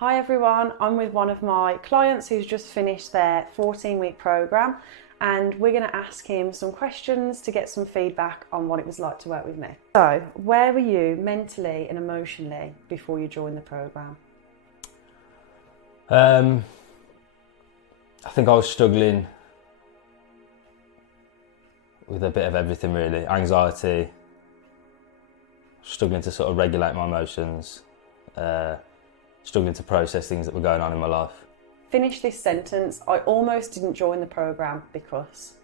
Hi everyone, I'm with one of my clients who's just finished their 14-week program, and we're going to ask him some questions to get some feedback on what it was like to work with me. So, where were you mentally and emotionally before you joined the program? I think I was struggling with a bit of everything really. Anxiety, struggling to sort of regulate my emotions, struggling to process things that were going on in my life. Finish this sentence. I almost didn't join the program because...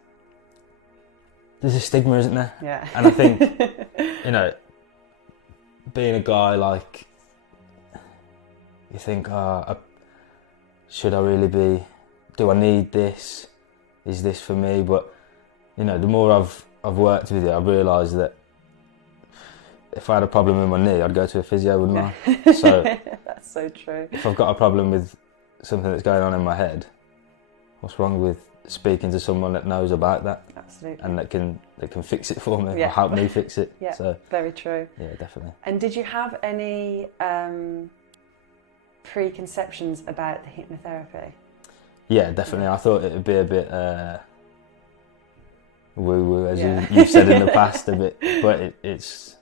There's a stigma, isn't there? Yeah. And I think, you know, being a guy, like, you think, should I really be, do I need this? Is this for me? But, you know, the more I've worked with you, I've realised that if I had a problem with my knee, I'd go to a physio, wouldn't I? So that's so true. If I've got a problem with something that's going on in my head, what's wrong with speaking to someone that knows about that? Absolutely. And that can fix it for me, Yeah. or help me fix it. Yeah, so, very true. Yeah, definitely. And did you have any preconceptions about the hypnotherapy? Yeah, definitely. I thought it would be a bit woo-woo, as you've said in the past, a bit, but it's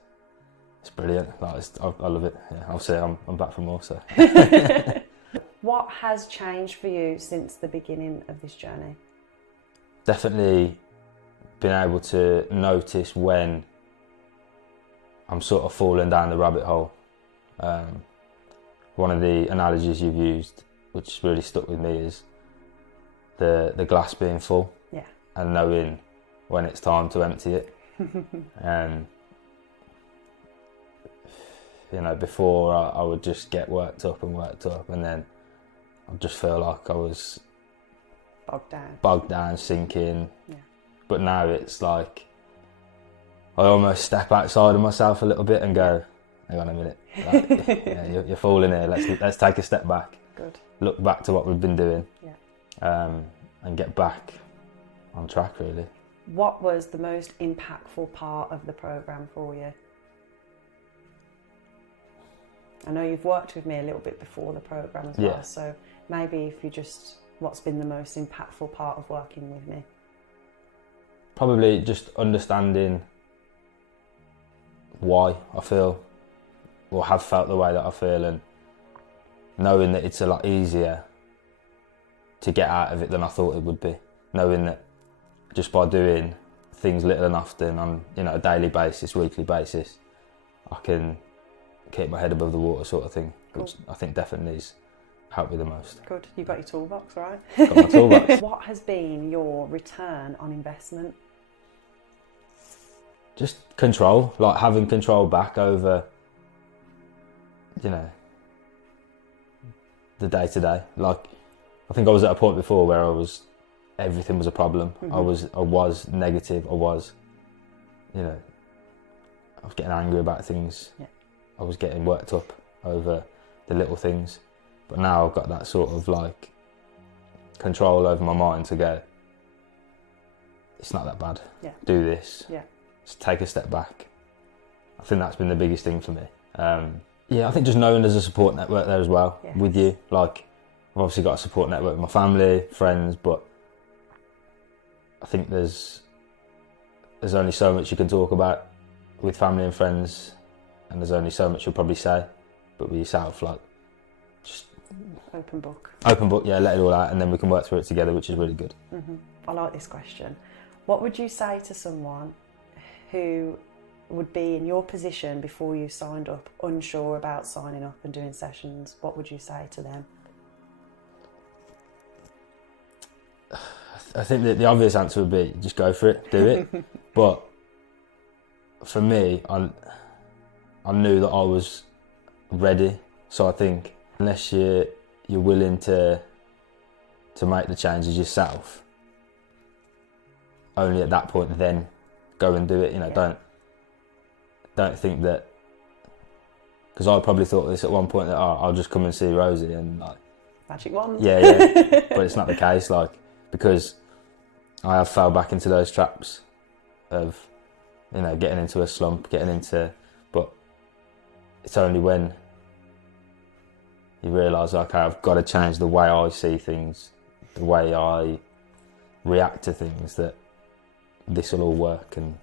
brilliant. Like, I love it. Yeah, I'll say I'm back for more. So, what has changed for you since the beginning of this journey? Definitely been able to notice when I'm sort of falling down the rabbit hole. One of the analogies you've used, which really stuck with me, is the glass being full, and knowing when it's time to empty it. And you know, before I would just get worked up, and then I'd just feel like I was bogged down, sinking. Yeah. But now it's like I almost step outside of myself a little bit and go, hang on a minute, like, you're falling here. Let's take a step back. Good. Look back to what we've been doing. Yeah. And get back on track, really. What was the most impactful part of the program for you? I know you've worked with me a little bit before the program as well, so maybe if you just, what's been the most impactful part of working with me? Probably just understanding why I feel or have felt the way that I feel, and knowing that it's a lot easier to get out of it than I thought it would be. Knowing that just by doing things little and often on, you know, a daily basis, weekly basis, I can keep my head above the water, sort of thing. Cool. Which I think definitely has helped me the most. Good. You've got your toolbox, right? Got my toolbox. What has been your return on investment? Just control, like having control back over, you know, the day to day. Like, I think I was at a point before where everything was a problem. Mm-hmm. I was negative. I was getting angry about things. Yeah. I was getting worked up over the little things. But now I've got that sort of like control over my mind to go, it's not that bad. Yeah. Do this. Yeah. Just take a step back. I think that's been the biggest thing for me. I think just knowing there's a support network there as well. Yes. With you. Like, I've obviously got a support network with my family, friends, but I think there's only so much you can talk about with family and friends, and there's only so much you'll probably say. But with yourself, like, just open book, yeah, let it all out, and then we can work through it together, which is really good. Mm-hmm. I like this question. What would you say to someone who would be in your position before you signed up, unsure about signing up and doing sessions? What would you say to them? I think that the obvious answer would be just go for it, do it. But for me, I knew that I was ready. So I think unless you're willing to make the changes yourself, only at that point then go and do it. You know, don't think that, because I probably thought this at one point, that I'll just come and see Rosie and like magic wand. Yeah. But it's not the case, like, because I have fell back into those traps of, you know, getting into a slump, but it's only when you realise, okay, I've got to change the way I see things, the way I react to things, that this will all work and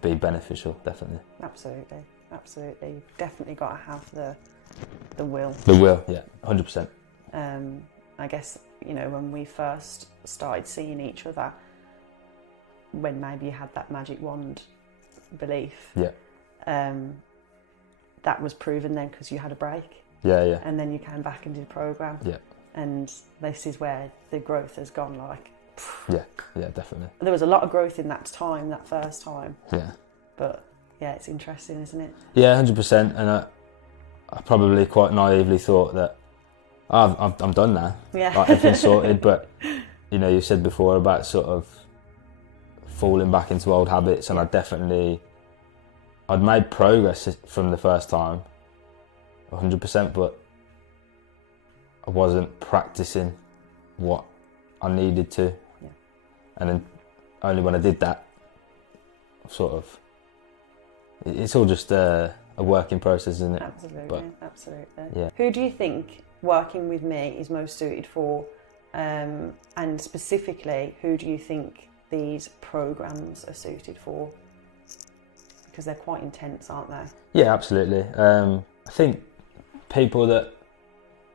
be beneficial, definitely. Absolutely, absolutely. You've definitely got to have the will. The will, yeah, 100%. I guess, you know, when we first started seeing each other, when maybe you had that magic wand belief, yeah, that was proven then because you had a break. Yeah. And then you came back and did a programme. Yeah. And this is where the growth has gone, like... Yeah, definitely. There was a lot of growth in that time, that first time. Yeah. But, yeah, it's interesting, isn't it? Yeah, 100%. And I probably quite naively thought that, I'm done now. Yeah. Like, everything's sorted. But, you know, you said before about sort of falling back into old habits, and I'd made progress from the first time, 100%, but I wasn't practicing what I needed to. Yeah. And then only when I did that, sort of, it's all just a working process, isn't it? Absolutely, absolutely. Yeah. Who do you think working with me is most suited for? And specifically, who do you think these programs are suited for? Because they're quite intense, aren't they? Yeah, absolutely. I think people that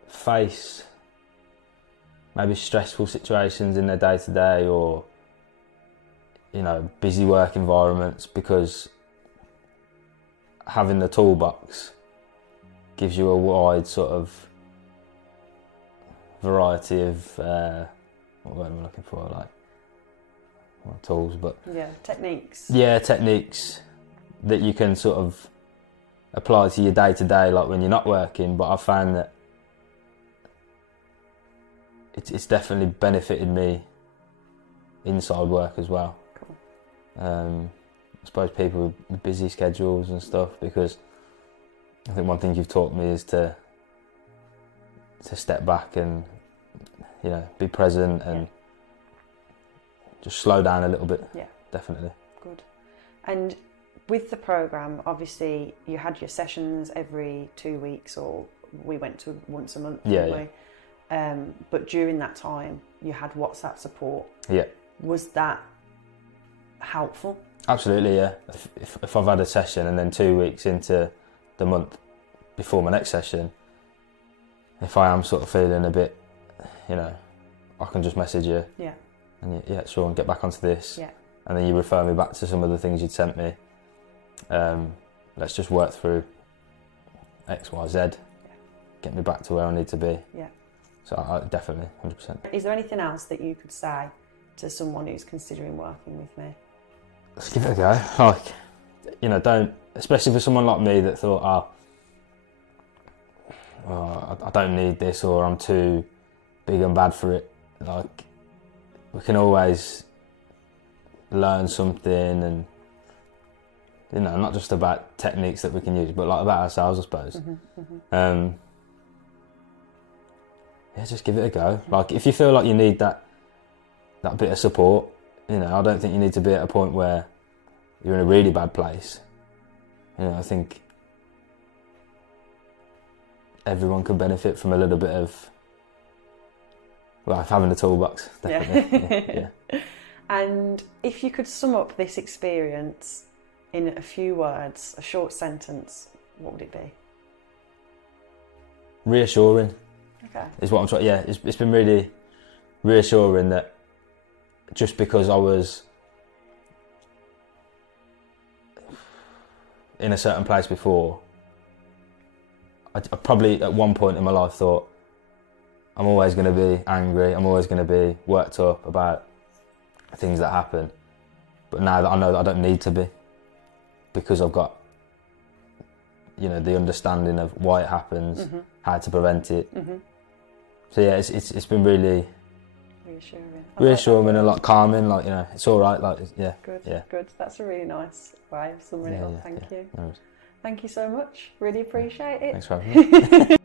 face maybe stressful situations in their day-to-day, or, you know, busy work environments, because having the toolbox gives you a wide sort of variety of what word am I looking for, like, not tools, but techniques that you can sort of apply to your day-to-day, like when you're not working. But I found that it's definitely benefited me inside work as well. Cool. I suppose people with busy schedules and stuff, because I think one thing you've taught me is to step back and, you know, be present and just slow down a little bit. Yeah, definitely. Good. And with the programme, obviously you had your sessions every 2 weeks, or we went to once a month, didn't we? But during that time, you had WhatsApp support. Yeah. Was that helpful? Absolutely, yeah. If I've had a session and then 2 weeks into the month before my next session, if I am sort of feeling a bit, you know, I can just message you. Yeah. And sure, and get back onto this. Yeah. And then you refer me back to some of the things you'd sent me. Let's just work through X, Y, Z. Get me back to where I need to be. Yeah. So I definitely, 100%. Is there anything else that you could say to someone who's considering working with me? Let's give it a go. Like, you know, don't, especially for someone like me that thought, I don't need this, or I'm too big and bad for it. Like, we can always learn something, and, you know, not just about techniques that we can use, but like about ourselves, I suppose. Just give it a go. Like, if you feel like you need that bit of support, you know, I don't think you need to be at a point where you're in a really bad place. You know, I think everyone could benefit from a little bit of, well, having a toolbox, definitely. Yeah. And if you could sum up this experience in a few words, a short sentence, what would it be? Reassuring. Okay. Is what I'm trying. Yeah, it's been really reassuring that just because I was in a certain place before, I probably at one point in my life thought, I'm always going to be angry, I'm always going to be worked up about things that happen. But now that I know that I don't need to be, because I've got, you know, the understanding of why it happens, how to prevent it. So yeah, it's been really reassuring and a lot calming. Like, you know, it's all right. Like, yeah. Good. That's a really nice way of summing it up. Thank you. No worries. Thank you so much. Really appreciate it. Thanks for having me.